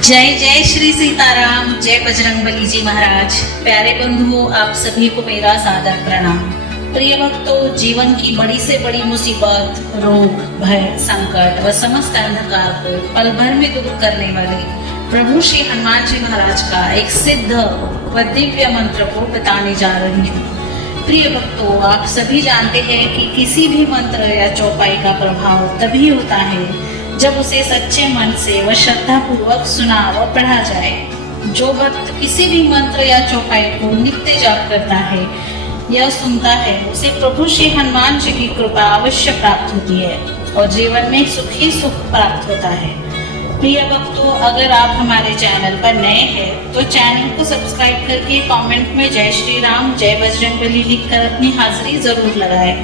जय जय श्री सीताराम, जय बजरंगबली जी महाराज। प्यारे बंधुओं, आप सभी को मेरा सादर प्रणाम। प्रिय भक्तों, जीवन की बड़ी से बड़ी मुसीबत, रोग, भय, संकट व समस्त अंधकार को पल भर में दूर करने वाले प्रभु श्री हनुमान जी महाराज का एक सिद्ध व दिव्य मंत्र को बताने जा रही हूँ। प्रिय भक्तों, आप सभी जानते हैं कि किसी भी मंत्र या चौपाई का प्रभाव तभी होता है जब उसे सच्चे मन से व श्रद्धा पूर्वक सुना व पढ़ा जाए। जो भक्त किसी भी मंत्र या चौपाई को नित्य जाप करता है या सुनता है, उसे प्रभु श्री हनुमान जी की कृपा अवश्य प्राप्त होती है और जीवन में सुख ही सुख प्राप्त होता है। प्रिय भक्तों, अगर आप हमारे चैनल पर नए हैं तो चैनल को सब्सक्राइब करके कमेंट में जय श्री राम, जय बजरंगबली लिखकर अपनी हाजिरी जरूर लगाएं।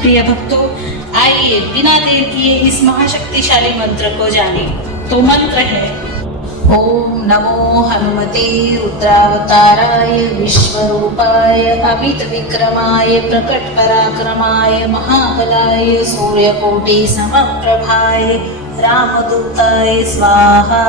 प्रिय भक्तों, आइए बिना देर किए इस महाशक्तिशाली मंत्र को जाने। तो मंत्र है ओम नमो हनुमते रुद्रावताराय विश्वरूपाय अमित विक्रमाय प्रकट पराक्रमाय महाबलाय सूर्यकोटि समप्रभाय रामदूताय स्वाहा।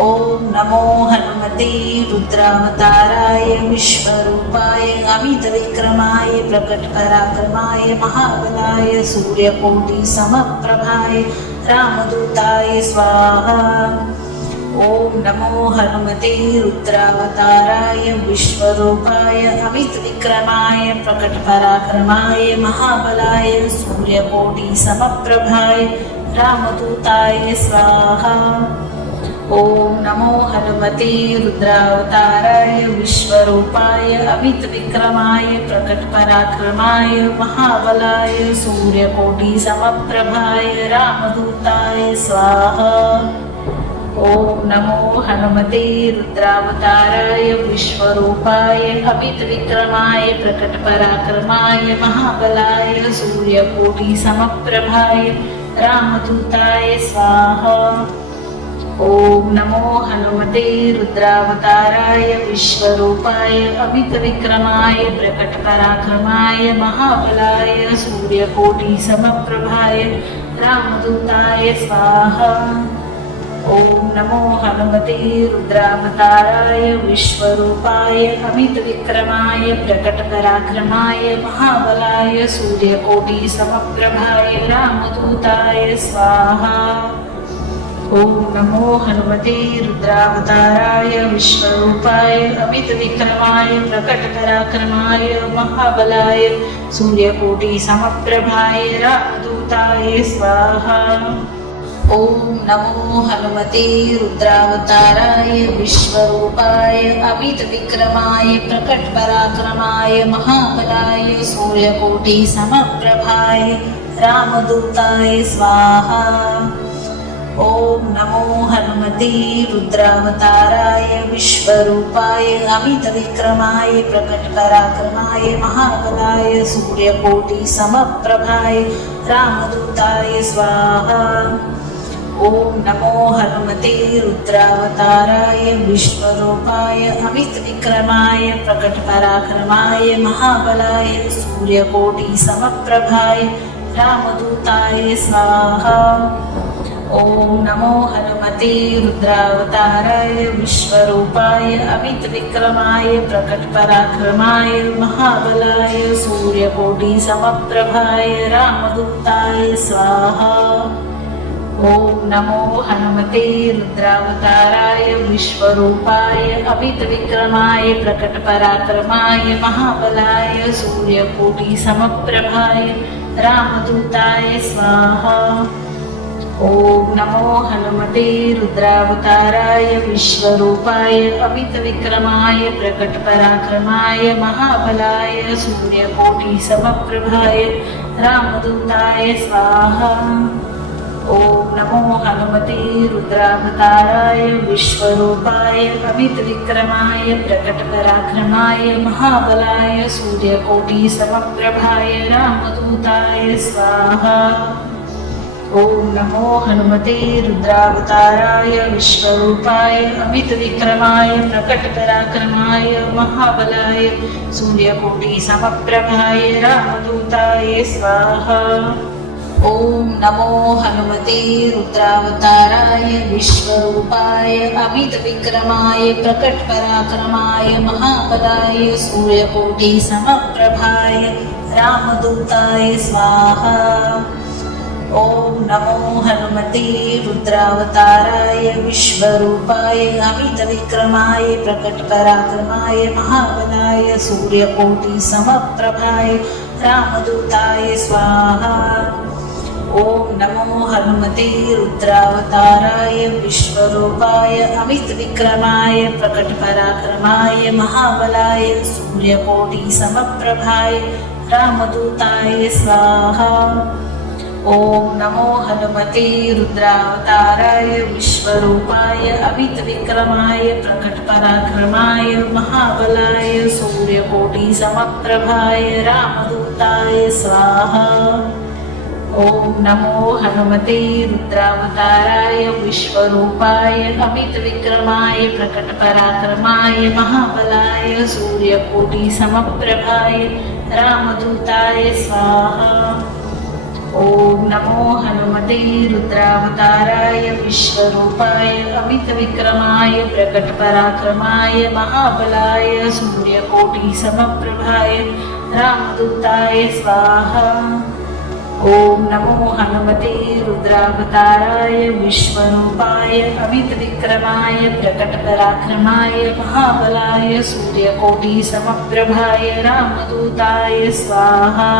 ओम नमो हनुमते रुद्रावताराय विश्वरूपाय अमित विक्रमाय प्रकट पराक्रमाय महाबलाय सूर्यकोटि समप्रभाय रामदूताय स्वाहा। ओम नमो हनुमते रुद्रावताराय विश्वरूपाय अमित विक्रमाय प्रकट पराक्रमाय महाबलाय सूर्यकोटि समप्रभाय रामदूताय स्वाहा। ओम नमो हनुमते रुद्रावताराय विश्वरूपाय अमित विक्रमाय प्रकट पराक्रमाय महाबलाय सूर्यकोटि समप्रभाय रामदूताय स्वाहा। ओम नमो हनुमते रुद्रावताराय विश्वरूपाय अमित विक्रमाय प्रकट पराक्रमाय महाबलाय सूर्यकोटि समप्रभाय रामदूताय स्वाहा। ओम नमो हनुमते रुद्रावताराय विश्वरूपाय अमित विक्रमाय प्रकट पराक्रमाय महाबलाय सूर्यकोटि समप्रभाय रामदूताय स्वाहा। ओम नमो हनुमते रुद्रावताराय विश्वरूपाय अमित विक्रमाय प्रकट पराक्रमाय महाबलाय सूर्यकोटि समप्रभाय रामदूताय स्वाहा। ओम नमो हनुमते रुद्रावताराय विश्वरूपाय अमित विक्रमाय प्रकट पराक्रमाय महाबलाय सूर्यकोटि समप्रभाय रामदूताय स्वाहा। ओम नमो हनुमते रुद्रावताराय विश्वरूपाय अमित विक्रमाय प्रकट पराक्रमाय महाबलाय सूर्यकोटि समप्रभाय रामदूताय स्वाहा। ओम नमो हनुमते रुद्रावताराय विश्वरूपाय अमित विक्रमाय प्रकट पराक्रमाय महाबलाय सूर्यकोटि समप्रभाय रामदूताय स्वाहा। ओम नमो हनुमते रुद्रावताराय विश्वरूपाय अमित विक्रमाय प्रकट पराक्रमाय महाबलाय सूर्यकोटि समप्रभाय रामदूताय स्वाहा। ओम नमो हनुमते रुद्रावताराय विश्वरूपाय अमित विक्रमाय प्रकट पराक्रमाय महाबलाय सूर्यकोटि समप्रभाय रामदूताय स्वाहा। ओम नमो हनुमते रुद्रावताराय विश्वरूपाय अमित विक्रमाय प्रकट पराक्रमाय महाबलाय सूर्यकोटि समप्रभाय रामदूताय स्वाहा। ओम नमो हनुमते रुद्रावताराय विश्वरूपाय अमित विक्रमाय प्रकट पराक्रमाय महाबलाय सूर्यकोटि समप्रभाय रामदूताय स्वाहा। ओम नमो हनुमते रुद्रावताराय विश्वरूपाय अमित विक्रमाय प्रकट पराक्रमाय महाबलाय सूर्यकोटि समप्रभाय रामदूताय स्वाहा। ओम नमो हनुमते रुद्रावताराय विश्वरूपाय अमित विक्रमाय प्रकट पराक्रमाय महाबलाय सूर्यकोटि समप्रभाय रामदूताय स्वाहा। ॐ नमो हनुमते रुद्रावताराय विश्वरूपाय अमितविक्रमाय प्रकटपराक्रमाय महाबलाय सूर्यकोटिसमप्रभाय रामदूताय स्वाहा। ॐ नमो हनुमते रुद्रावताराय विश्वरूपाय अमितविक्रमाय प्रकटपराक्रमाय महाबलाय सूर्यकोटिसमप्रभाय रामदूताय स्वाहा। ॐ नमो हनुमते रुद्रावताराय विश्वरूपाय अमितविक्रमाय प्रकटपराक्रमाय महाबलाय सूर्यकोटिसमप्रभाय रामदूताय स्वाहा। ॐ नमो हनुमते रुद्रावताराय विश्वरूपाय अमितविक्रमाय प्रकटपराक्रमाय महाबलाय सूर्यकोटिसमप्रभाय रामदूताय स्वाहा। ॐ नमो हनुमते रुद्रावताराय विश्वरूपाय अमितविक्रमाय प्रकटपराक्रमाय महाबलाय सूर्यकोटिसमप्रभाय रामदूताय स्वाहा। ॐ नमो हनुमते रुद्रावताराय विश्वरूपाय अमितविक्रमाय प्रकटपराक्रमाय महाबलाय सूर्यकोटिसमप्रभाय रामदूताय स्वाहा। ॐ नमो हनुमते रुद्रावताराय विश्वरूपाय अमितविक्रमाय प्रकटपराक्रमाय महाबलाय सूर्यकोटिसमप्रभाय रामदूताय स्वाहा।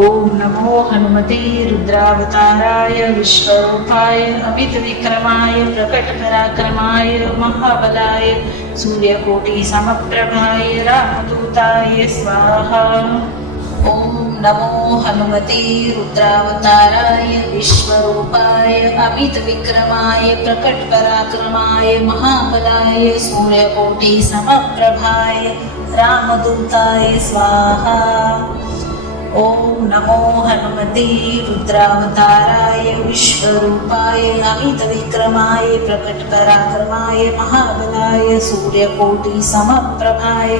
ॐ नमो हनुमते रुद्रावताराय विश्वरूपाय अमितविक्रमाय प्रकटपराक्रमाय महाबलाय सूर्यकोटिसमप्रभाय रामदूताय स्वाहा। ॐ नमो हनुमते रुद्रावताराय विश्वरूपाय अमितविक्रमाय प्रकटपराक्रमाय महाबलाय सूर्यकोटिसमप्रभाय रामदूताय स्वाहा। ॐ नमो हनुमते रुद्रावताराय विश्वरूपाय अमितविक्रमाय प्रकटपराक्रमाय महाबलाय सूर्यकोटिसमप्रभाय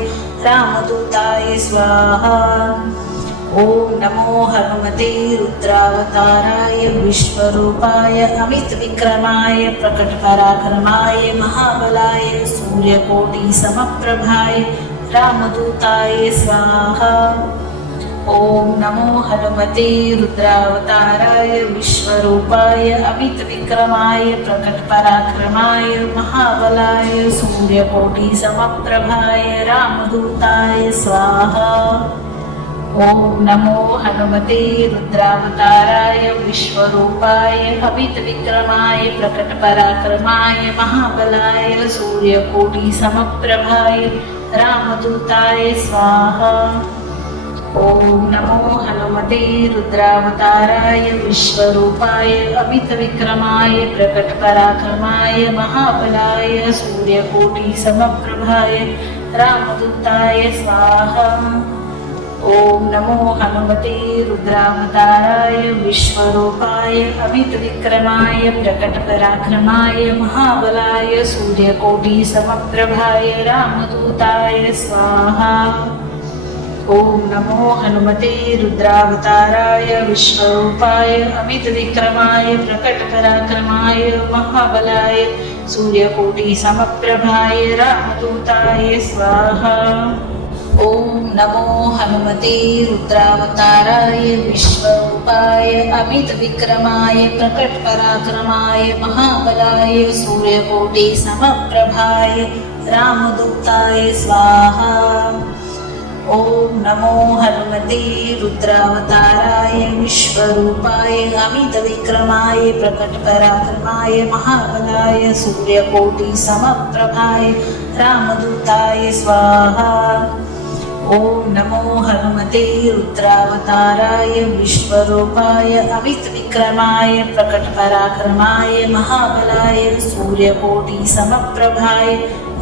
रामदूताय स्वाहा। ॐ नमो हनुमते रुद्रावताराय विश्वरूपाय अमितविक्रमाय प्रकटपराक्रमाय महाबलाय सूर्यकोटिसमप्रभाय रामदूताय स्वाहा। ॐ नमो हनुमते रुद्रावताराय विश्वरूपाय अमितविक्रमाय प्रकटपराक्रमाय महाबलाय सूर्यकोटिसमप्रभाय रामदूताय स्वाहा। ॐ नमो हनुमते रुद्रावताराय विश्वरूपाय अमितविक्रमाय प्रकटपराक्रमाय महाबलाय सूर्यकोटिसमप्रभाय रामदूताय स्वाहा। ॐ नमो हनुमते रुद्रावताराय विश्वरूपाय अमितविक्रमाय प्रकटपराक्रमाय महाबलाय सूर्यकोटिसमप्रभाय रामदूताय स्वाहा। ॐ नमो हनुमते रुद्रावताराय विश्वरूपाय अमितविक्रमाय प्रकटपराक्रमाय महाबलाय सूर्यकोटिसमप्रभाय रामदूताय स्वाहा। ॐ नमो हनुमते रुद्रावताराय विश्वरूपाय अमितविक्रमाय प्रकटपराक्रमाय महाबलाय सूर्यकोटिसमप्रभाय रामदूताय स्वाहा। ॐ नमो हनुमते रुद्रावताराय विश्वरूपाय अमितविक्रमाय प्रकटपराक्रमाय महाबलाय सूर्यकोटिसमप्रभाय रामदूताय स्वाहा। ॐ नमो हनुमते रुद्रावताराय विश्वरूपाय अमितविक्रमाय प्रकटपराक्रमाय महाबलाय सूर्यकोटिसमप्रभाय रामदूताय स्वाहा। ॐ नमो हनुमते रुद्रावताराय विश्वरूपाय अमितविक्रमाय प्रकटपराक्रमाय महाबलाय सूर्यकोटिसमप्रभाय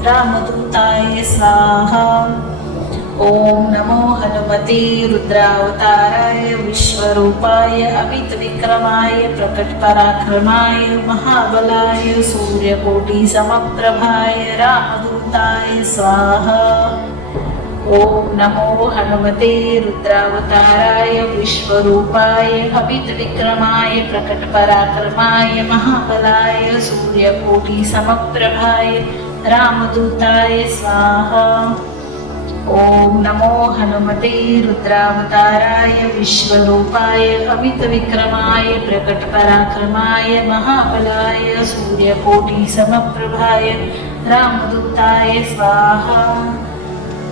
रामदूताय स्वाहा। ॐ नमो हनुमते रुद्रावताराय विश्वरूपाय अमितविक्रमाय प्रकटपराक्रमाय महाबलाय सूर्यकोटिसमप्रभाय रामदूताय स्वाहा। ॐ ओम नमो हनुमते रुद्रावताराय विश्वरूपाय अमितविक्रमाय प्रकटपराक्रमाय महाबलाय सूर्यकोटि समप्रभाय रामदूताय स्वाहा। ओम नमो हनुमते रुद्रावताराय विश्वरूपाय अमितविक्रमाय प्रकटपराक्रमाय महाबलाय सूर्यकोटि समप्रभाय रामदूताय स्वाहा।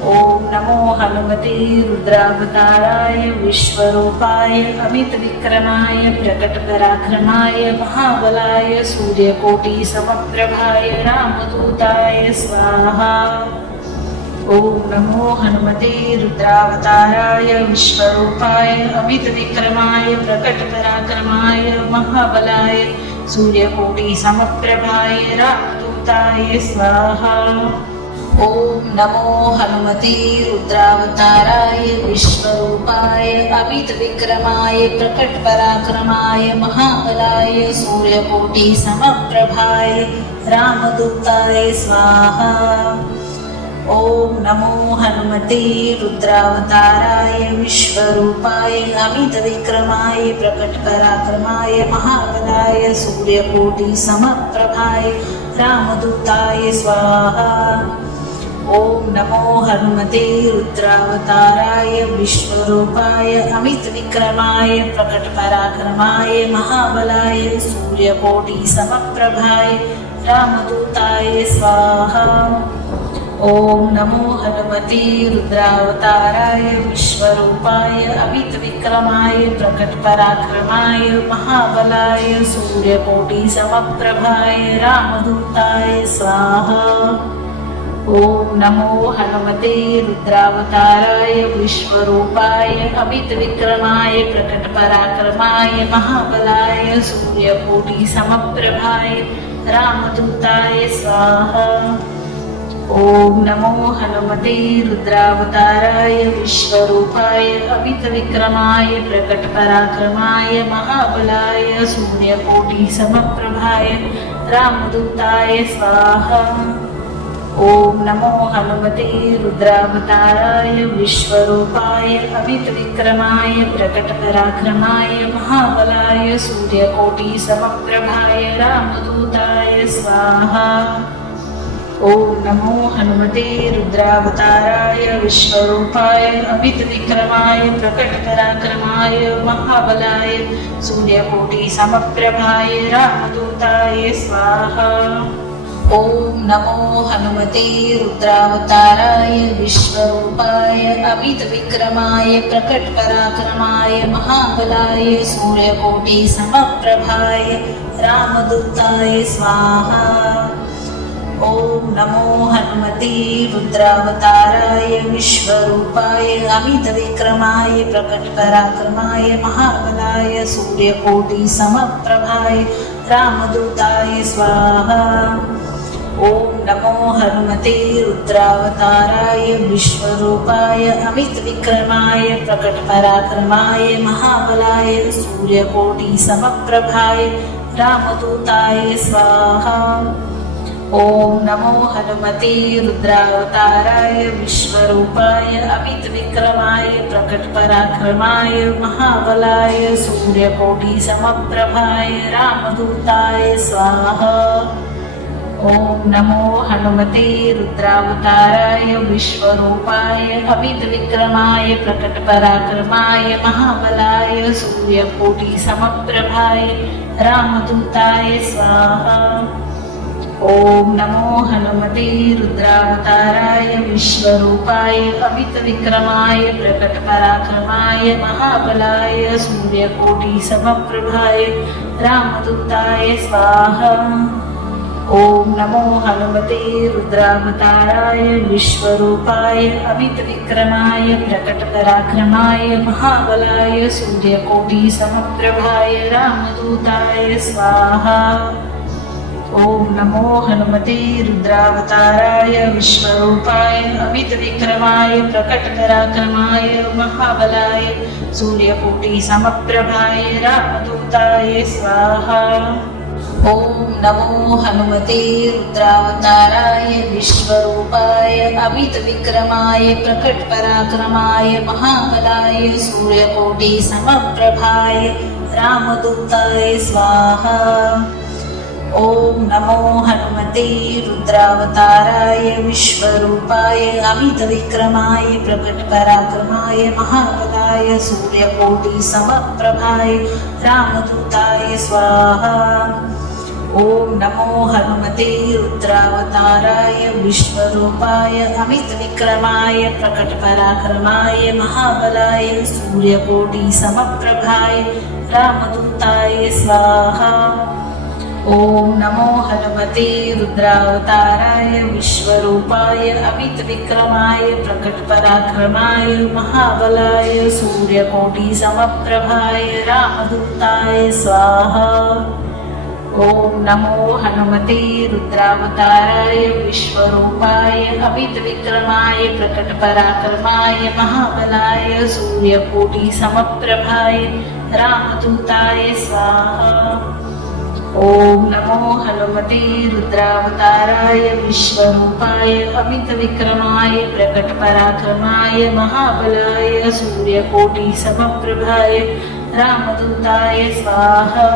ओम नमो हनुमते रुद्रावताराय विश्वरूपाय अमितविक्रमाय प्रकटपराक्रमाय महाबलाय सूर्यकोटि समप्रभाय रामदूताय स्वाहा। ओम नमो हनुमते रुद्रावताराय विश्वरूपाय अमितविक्रमाय प्रकटपराक्रमाय महाबलाय सूर्यकोटि समप्रभाय रामदूताय स्वाहा। ओम नमो हनुमते रुद्रावताराय विश्वरूपाय अमितविक्रमाय प्रकटपराक्रमाय महाबलाय सूर्यकोटि समप्रभाय रामदूताय स्वाहा। ओम नमो हनुमते रुद्रावताराय विश्वरूपाय अमितविक्रमाय प्रकटपराक्रमाय महाबलाय सूर्यकोटि समप्रभाय रामदूताय स्वाहा। ओम नमो हनुमते रुद्रावताराय विश्वरूपाय अमितविक्रमाय प्रकटपराक्रमाय महाबलाय सूर्यकोटि समप्रभाय रामदूताय स्वाहा। ओम नमो हनुमते रुद्रावताराय विश्वरूपाय अमितविक्रमाय प्रकटपराक्रमाय महाबलाय सूर्यकोटि समप्रभाय रामदूताय स्वाहा। ओम नमो हनुमते रुद्रावताराय विश्वरूपाय अमितविक्रमाय प्रकटपराक्रमाय महाबलाय सूर्यकोटि समप्रभाय रामदूताय स्वाहा। ओम नमो हनुमते रुद्रावताराय विश्वरूपाय अमितविक्रमाय प्रकटपराक्रमाय महाबलाय सूर्यकोटि समप्रभाय रामदूताय स्वाहा। ओम नमो हनुमते रुद्रावताराय विश्वरूपाय अमितविक्रमाय प्रकटपराक्रमाय महाबलाय सूर्यकोटि समप्रभाय रामदूताय स्वाहा। ओम नमो हनुमते रुद्रावताराय विश्वरूपाय अमितविक्रमाय प्रकटपराक्रमाय महाबलाय सूर्यकोटि समप्रभाय रामदूताय स्वाहा। ओम नमो हनुमते रुद्रावताराय विश्वरूपाय अमितविक्रमाय प्रकटपराक्रमाय महाबलाय सूर्यकोटि समप्रभाय रामदूताय स्वाहा। ओम नमो हनुमते रुद्रावताराय विश्वरूपाय अमितविक्रमाय प्रकटपराक्रमाय महाबलाय सूर्यकोटि समप्रभाय रामदूताय स्वाहा। ओम नमो हनुमते रुद्रावताराय विश्वरूपाय अमितविक्रमाय प्रकटपराक्रमाय महाबलाय सूर्यकोटि समप्रभाय रामदूताय स्वाहा। ओम नमो हनुमते रुद्रावताराय विश्वरूपाय अमितविक्रमाय प्रकटपराक्रमाय महाबलाय सूर्यकोटि समप्रभाय रामदूताय स्वाहा। ओम नमो हनुमते रुद्रावताराय विश्वरूपाय अमितविक्रमाय प्रकटपराक्रमाय महाबलाय सूर्यकोटि समप्रभाय रामदूताय स्वाहा। ओम नमो हनुमते रुद्रावताराय विश्वरूपाय अमितविक्रमाय प्रकटपराक्रमाय महाबलाय सूर्यकोटि समप्रभाय रामदूताय स्वाहा। ओम नमो हनुमते रुद्रावताराय विश्वरूपाय अमितविक्रमाय प्रकटपराक्रमाय महाबलाय सूर्यकोटि समप्रभाय रामदूताय स्वाहा। ओम नमो हनुमते रुद्रावताराय विश्वरूपाय अमितविक्रमाय प्रकटपराक्रमाय महाबलाय सूर्यकोटि समप्रभाय रामदूताय स्वाहा। ॐ नमो हनुमते रुद्रावताराय विश्वरूपाय अमितविक्रमाय प्रकटपराक्रमाय महाबलाय सूर्यकोटिसमप्रभाय रामदूताय स्वाहा। ॐ नमो हनुमते रुद्रावताराय विश्वरूपाय अमितविक्रमाय प्रकटपराक्रमाय महाबलाय सूर्यकोटिसमप्रभाय रामदूताय स्वाहा। ॐ नमो हनुमते रुद्रावताराय विश्वरूपाय अमितविक्रमाय प्रकटपराक्रमाय महाबलाय सूर्यकोटिसमप्रभाय रामदूताय स्वाहा। ॐ नमो हनुमते रुद्रावताराय विश्वरूपाय अमितविक्रमाय प्रकटपराक्रमाय महाबलाय सूर्यकोटिसमप्रभाय रामदूताय स्वाहा। ॐ नमो हनुमते रुद्रावताराय विश्वरूपाय अमितविक्रमाय प्रकटपराक्रमाय महाबलाय सूर्यकोटिसमप्रभाय रामदूताय स्वाहा। ॐ नमो हनुमते रुद्रावताराय विश्वरूपाय अमितविक्रमाय प्रकटपराक्रमाय महाबलाय सूर्यकोटिसमप्रभाय रामदूताय स्वाहा।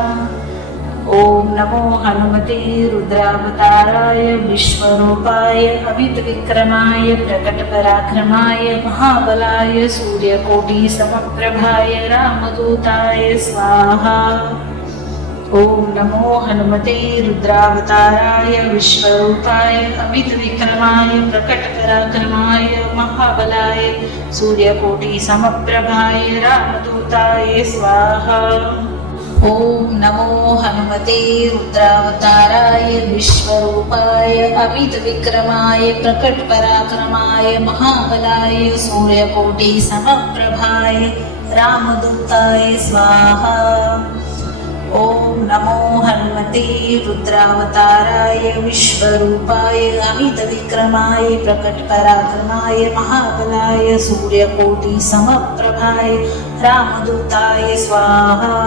ॐ नमो हनुमते रुद्रावताराय विश्वरूपाय अमितविक्रमाय प्रकटपराक्रमाय महाबलाय सूर्यकोटिसमप्रभाय रामदूताय स्वाहा। ॐ नमो हनुमते रुद्रावताराय विश्वरूपाय अमितविक्रमाय प्रकटपराक्रमाय महाबलाय सूर्यकोटिसमप्रभाय रामदूताय स्वाहा। ॐ नमो हनुमते रुद्रावताराय विश्वरूपाय अमितविक्रमाय प्रकटपराक्रमाय महाबलाय सूर्यकोटिसमप्रभाय रामदूताय स्वाहा। ॐ नमो हनुमते रुद्रावताराय विश्वरूपाय अमितविक्रमाय प्रकटपराक्रमाय महाबलाय सूर्यकोटिसमप्रभाय रामदूताय स्वाहा।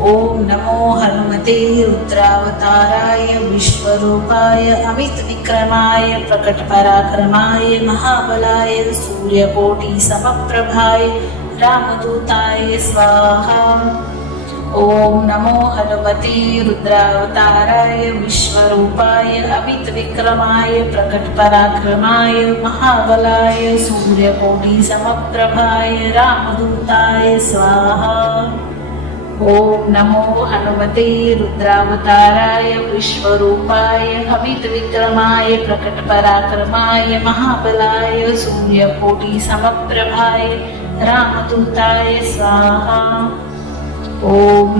ॐ नमो हनुमते रुद्रावताराय विश्वरूपाय अमितविक्रमाय प्रकटपराक्रमाय महाबलाय सूर्यकोटिसमप्रभाय रामदूताय स्वाहा। ॐ नमो हनुमते रुद्रावताराय विश्वरूपाय अमितविक्रमाय प्रकटपराक्रमाय महाबलाय सूर्यकोटिसमप्रभाय रामदूताय स्वाहा। ॐ नमो हनुमते रुद्रावताराय विश्वरूपाय अमितविक्रमाय प्रकटपराक्रमाय महाबलाय सूर्यकोटिसमप्रभाय रामदूताय स्वाहा। ॐ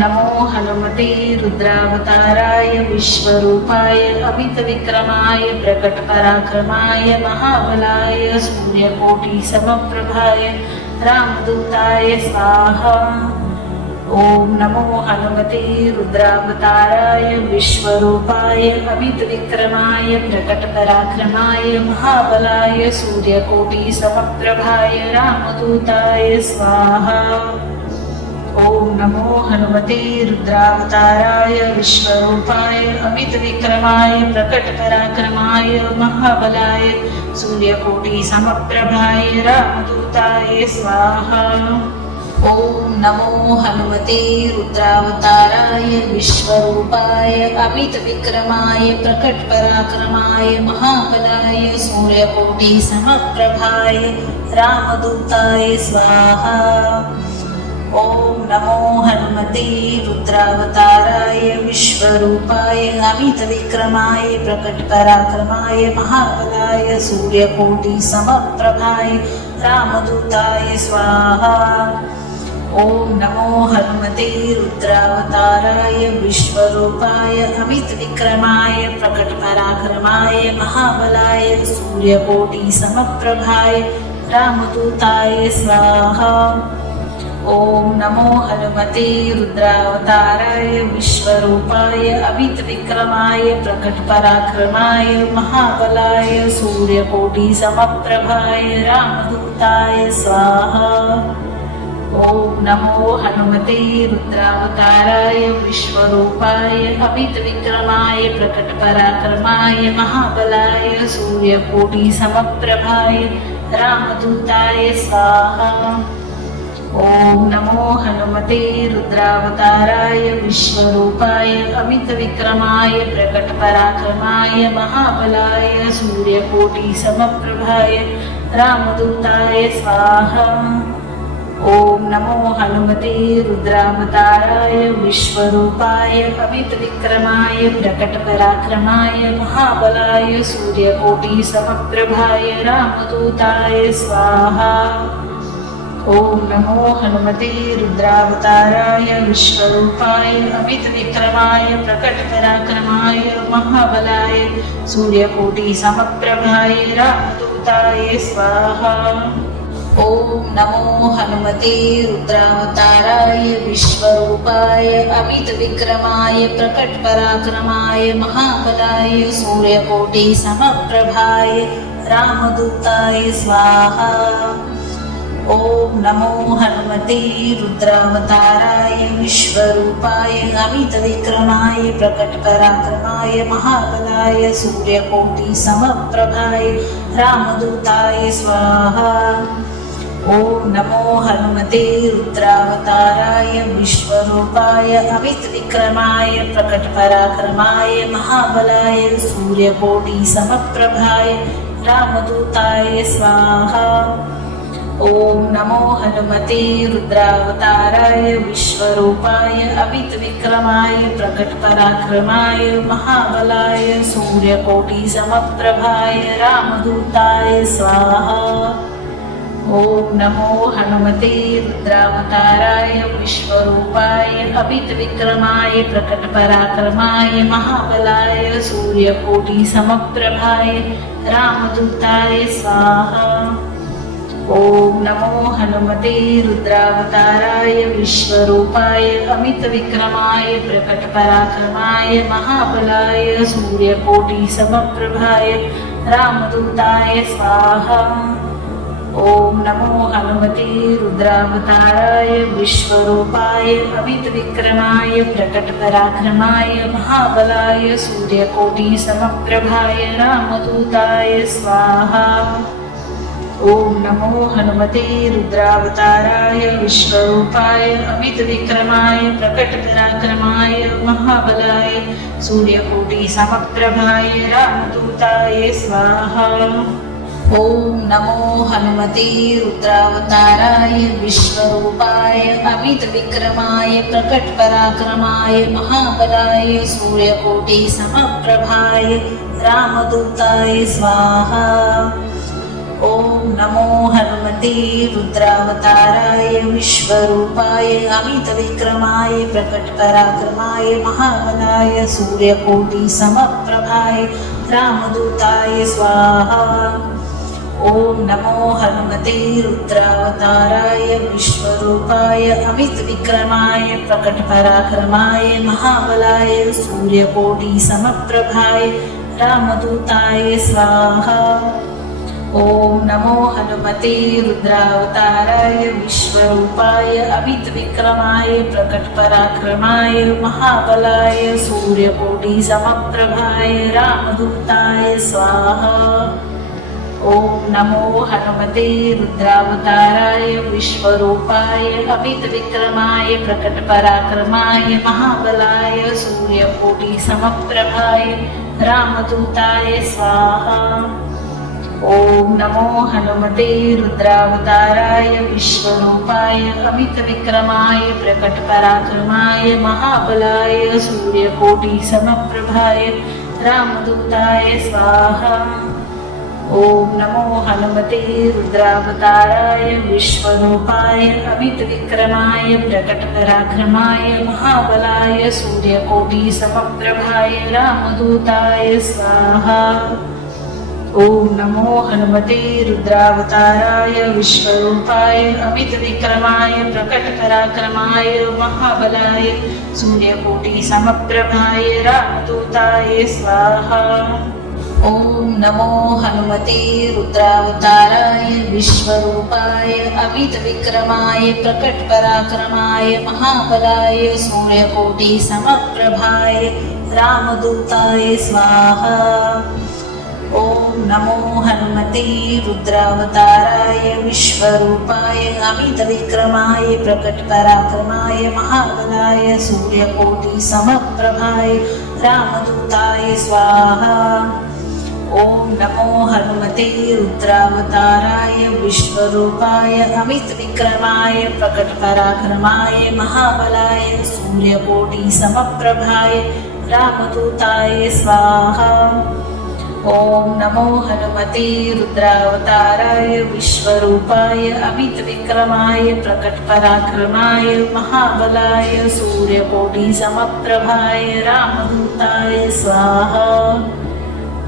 नमो हनुमते रुद्रावताराय विश्वरूपाय अमितविक्रमाय प्रकटपराक्रमाय महाबलाय सूर्यकोटिसमप्रभाय रामदूताय स्वाहा। ॐ नमो हनुमते रुद्रावताराय विश्वरूपाय अमितविक्रमाय प्रकटपराक्रमाय महाबलाय सूर्यकोटिसमप्रभाय रामदूताय स्वाहा। ॐ नमो हनुमते रुद्रावताराय विश्वरूपाय अमितविक्रमाय प्रकटपराक्रमाय महाबलाय सूर्यकोटिसमप्रभाय रामदूताय स्वाहा। ॐ नमो हनुमते रुद्रावताराय विश्वरूपाय अमितविक्रमाय प्रकटपराक्रमाय महाबलाय सूर्यकोटिसमप्रभाय रामदूताय स्वाहा। ॐ नमो हनुमते रुद्रावताराय विश्वरूपाय अमितविक्रमाय प्रकटपराक्रमाय महाबलाय सूर्यकोटिसमप्रभाय रामदूताय स्वाहा। ॐ नमो हनुमते रुद्रावताराय विश्वरूपाय अमितविक्रमाय प्रकटपराक्रमाय महाबलाय सूर्यकोटिसमप्रभाय रामदूताय स्वाहा। ॐ नमो हनुमते रुद्रावताराय विश्वरूपाय अमितविक्रमाय प्रकटपराक्रमाय महाबलाय सूर्यकोटिसमप्रभाय रामदूताय स्वाहा। ओम नमो हनुमते रुद्रावताराय विश्वरूपाय अमितविक्रमाय प्रकटपराक्रमाय महाबलाय सूर्यकोटिसमप्रभाय रामदूताय स्वाहा। ओम नमो हनुमते रुद्रावताराय विश्वरूपाय अमितविक्रमाय प्रकटपराक्रमाय महाबलाय सूर्यकोटिसमप्रभाय रामदूताय स्वाहा। ओम नमो हनुमते रुद्रावताराय विश्वरूपाय अमितविक्रमाय प्रकटपराक्रमाय महाबलाय सूर्यकोटिसमप्रभाय रामदूताय स्वाहा। ओम नमो हनुमते रुद्रावताराय विश्वरूपाय अमितविक्रमाय प्रकटपराक्रमाय महाबलाय सूर्यकोटिसमप्रभाय रामदूताय स्वाहा। ओम नमो हनुमते रुद्रावताराय विश्वरूपाय अमितविक्रमाय प्रकटपराक्रमाय महाबलाय सूर्यकोटिसमप्रभाय रामदूताय स्वाहा। ओम नमो हनुमते रुद्रावताराय विश्वरूपाय अमितविक्रमाय प्रकटपराक्रमाय महाबलाय सूर्यकोटिसमप्रभाय रामदूताय स्वाहा। ओम नमो हनुमते रुद्रावताराय विश्वरूपाय अमितविक्रमाय प्रकटपराक्रमाय महाबलाय सूर्यकोटिसमप्रभाय रामदूताय स्वाहा। ओम नमो हनुमते रुद्रावताराय विश्वरूपाय अमितविक्रमाय प्रकटपराक्रमाय महाबलाय सूर्यकोटिसमप्रभाय रामदूताय स्वाहा। ओम नमो हनुमते रुद्रावताराय विश्वरूपाय अमितविक्रमाय प्रकटपराक्रमाय महाबलाय सूर्यकोटिसमप्रभाय रामदूताय स्वाहा। ओम नमो हनुमते रुद्रावताराय विश्वरूपाय अमितविक्रमाय प्रकटपराक्रमाय महाबलाय सूर्यकोटिसमप्रभाय रामदूताय स्वाहा। ओम नमो हनुमते रुद्रावताराय विश्वरूपाय अमितविक्रमाय प्रकटपराक्रमाय महाबलाय सूर्यकोटिसमप्रभाय रामदूताय स्वाहा। ओम नमो हनुमते रुद्रावताराय विश्वरूपाय अमितविक्रमाय प्रकटपराक्रमाय महाबलाय सूर्यकोटिसमप्रभाय रामदूताय स्वाहा। ओम नमो हनुमते रुद्रावताराय विश्वरूपाय अमितविक्रमाय प्रकटपराक्रमाय महाबलाय सूर्यकोटिसमप्रभाय रामदूताय स्वाहा। ओम नमो हनुमते रुद्रावताराय विश्वरूपाय अमितविक्रमाय प्रकटपराक्रमाय महाबलाय सूर्यकोटिसमप्रभाय रामदूताय स्वाहा। ओम नमो हनुमते रुद्रावताराय विश्वरूपाय अमितविक्रमाय प्रकटपराक्रमाय महाबलाय सूर्यकोटिसमप्रभाय रामदूताय स्वाहा। ओम नमो हनुमते रुद्रावताराय विश्वरूपाय अमितविक्रमाय प्रकटपराक्रमाय महाबलाय सूर्यकोटिसमप्रभाय रामदूताय स्वाहा। ओम नमो हनुमते रुद्रावताराय विश्वरूपाय अमितविक्रमाय प्रकटपराक्रमाय महाबलाय सूर्यकोटिसमप्रभाय रामदूताय स्वाहा। ओम नमो हनुमते रुद्रावताराय विश्वरूपाय अमितविक्रमाय प्रकटपराक्रमाय महाबलाय सूर्यकोटिसमप्रभाय रामदूताय स्वाहा। ओम नमो हनुमते रुद्रावताराय विश्वरूपाय अमितविक्रमाय प्रकटपराक्रमाय महाबलाय सूर्यकोटिसमप्रभाय रामदूताय स्वाहा। ओम नमो हनुमते रुद्रावताराय विश्वरूपाय अमितविक्रमाय प्रकटपराक्रमाय महाबलाय सूर्यकोटिसमप्रभाय रामदूताय स्वाहा। ॐ नमो हनुमते रुद्रावताराय विश्वरूपाय अमितविक्रमाय प्रकटपराक्रमाय महाबलाय सूर्यकोटिसमप्रभाय रामदूताय स्वाहा। ॐ नमो हनुमते रुद्रावताराय विश्वरूपाय अमितविक्रमाय प्रकटपराक्रमाय महाबलाय सूर्यकोटिसमप्रभाय रामदूताय स्वाहा। ॐ नमो हनुमते रुद्रावताराय विश्वरूपाय अमितविक्रमाय प्रकटपराक्रमाय महाबलाय सूर्यकोटिसमप्रभाय रामदूताय स्वाहा। ॐ नमो हनुमते रुद्रावताराय विश्वरूपाय अमितविक्रमाय प्रकटपराक्रमाय महाबलाय सूर्यकोटिसमप्रभाय रामदूताय स्वाहा।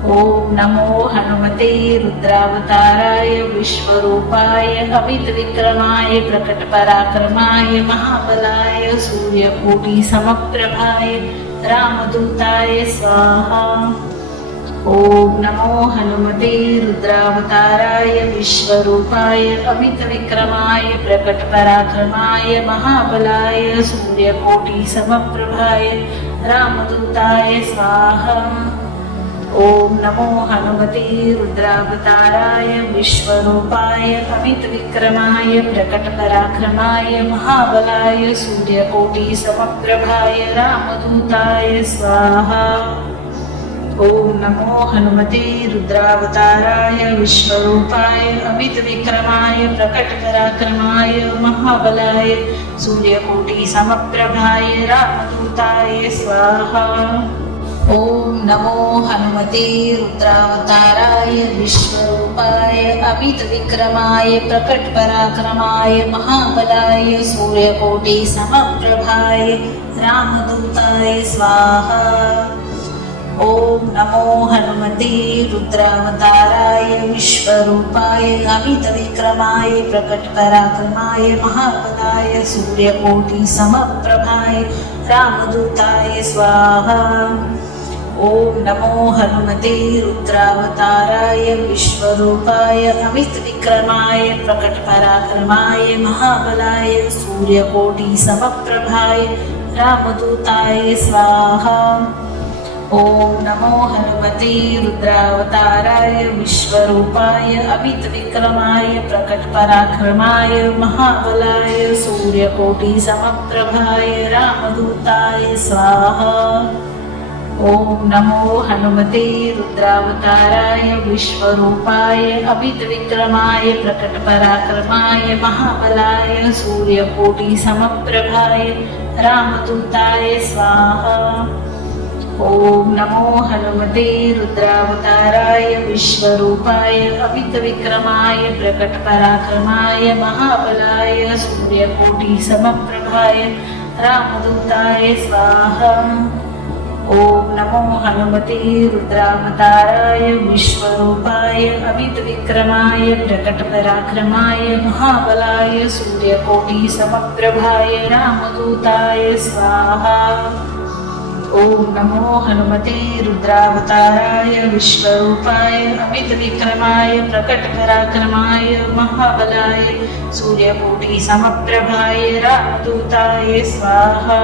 ॐ नमो हनुमते रुद्रावताराय विश्वरूपाय अमितविक्रमाय प्रकटपराक्रमाय महाबलाय सूर्यकोटिसमप्रभाय रामदूताय स्वाहा। ॐ नमो हनुमते रुद्रावताराय विश्वरूपाय अमितविक्रमाय प्रकटपराक्रमाय महाबलाय सूर्यकोटिसमप्रभाय रामदूताय स्वाहा। ॐ नमो हनुमते रुद्रावताराय विश्वरूपाय अमितविक्रमाय प्रकटपराक्रमाय महाबलाय सूर्यकोटिसमप्रभाय रामदूताय स्वाहा। ॐ नमो हनुमते रुद्रावताराय विश्वरूपाय अमितविक्रमाय प्रकटपराक्रमाय महाबलाय सूर्यकोटिसमप्रभाय रामदूताय स्वाहा। ॐ नमो हनुमते रुद्रावताराय विश्वरूपाय अमितविक्रमाय प्रकटपराक्रमाय महाबलाय सूर्यकोटिसमप्रभाय रामदूताय स्वाहा। ॐ नमो हनुमते रुद्रावताराय विश्वरूपाय अमितविक्रमाय प्रकटपराक्रमाय महाबलाय सूर्यकोटिसमप्रभाय रामदूताय स्वाहा। ॐ नमो हनुमते रुद्रावताराय विश्वरूपाय अमितविक्रमाय प्रकटपराक्रमाय महाबलाय सूर्यकोटिसमप्रभाय रामदूताय स्वाहा। ॐ नमो हनुमते रुद्रावताराय विश्वरूपाय अमितविक्रमाय प्रकटपराक्रमाय महाबलाय सूर्यकोटिसमप्रभाय रामदूताय स्वाहा। ॐ नमो हनुमते रुद्रावताराय विश्वरूपाय अमितविक्रमाय प्रकटपराक्रमाय महाबलाय सूर्यकोटिसमप्रभाय रामदूताय स्वाहा। ॐ नमो हनुमते रुद्रावताराय विश्वरूपाय अमितविक्रमाय प्रकटपराक्रमाय महाबलाय सूर्यकोटिसमप्रभाय रामदूताय स्वाहा। ॐ नमो हनुमते रुद्रावताराय विश्वरूपाय अमितविक्रमाय प्रकटपराक्रमाय महाबलाय सूर्यकोटिसमप्रभाय रामदूताय स्वाहा। ॐ नमो हनुमते रुद्रावताराय विश्वरूपाय अमितविक्रमाय प्रकटपराक्रमाय महाबलाय सूर्यकोटिसमप्रभाय रामदूताय स्वाहा।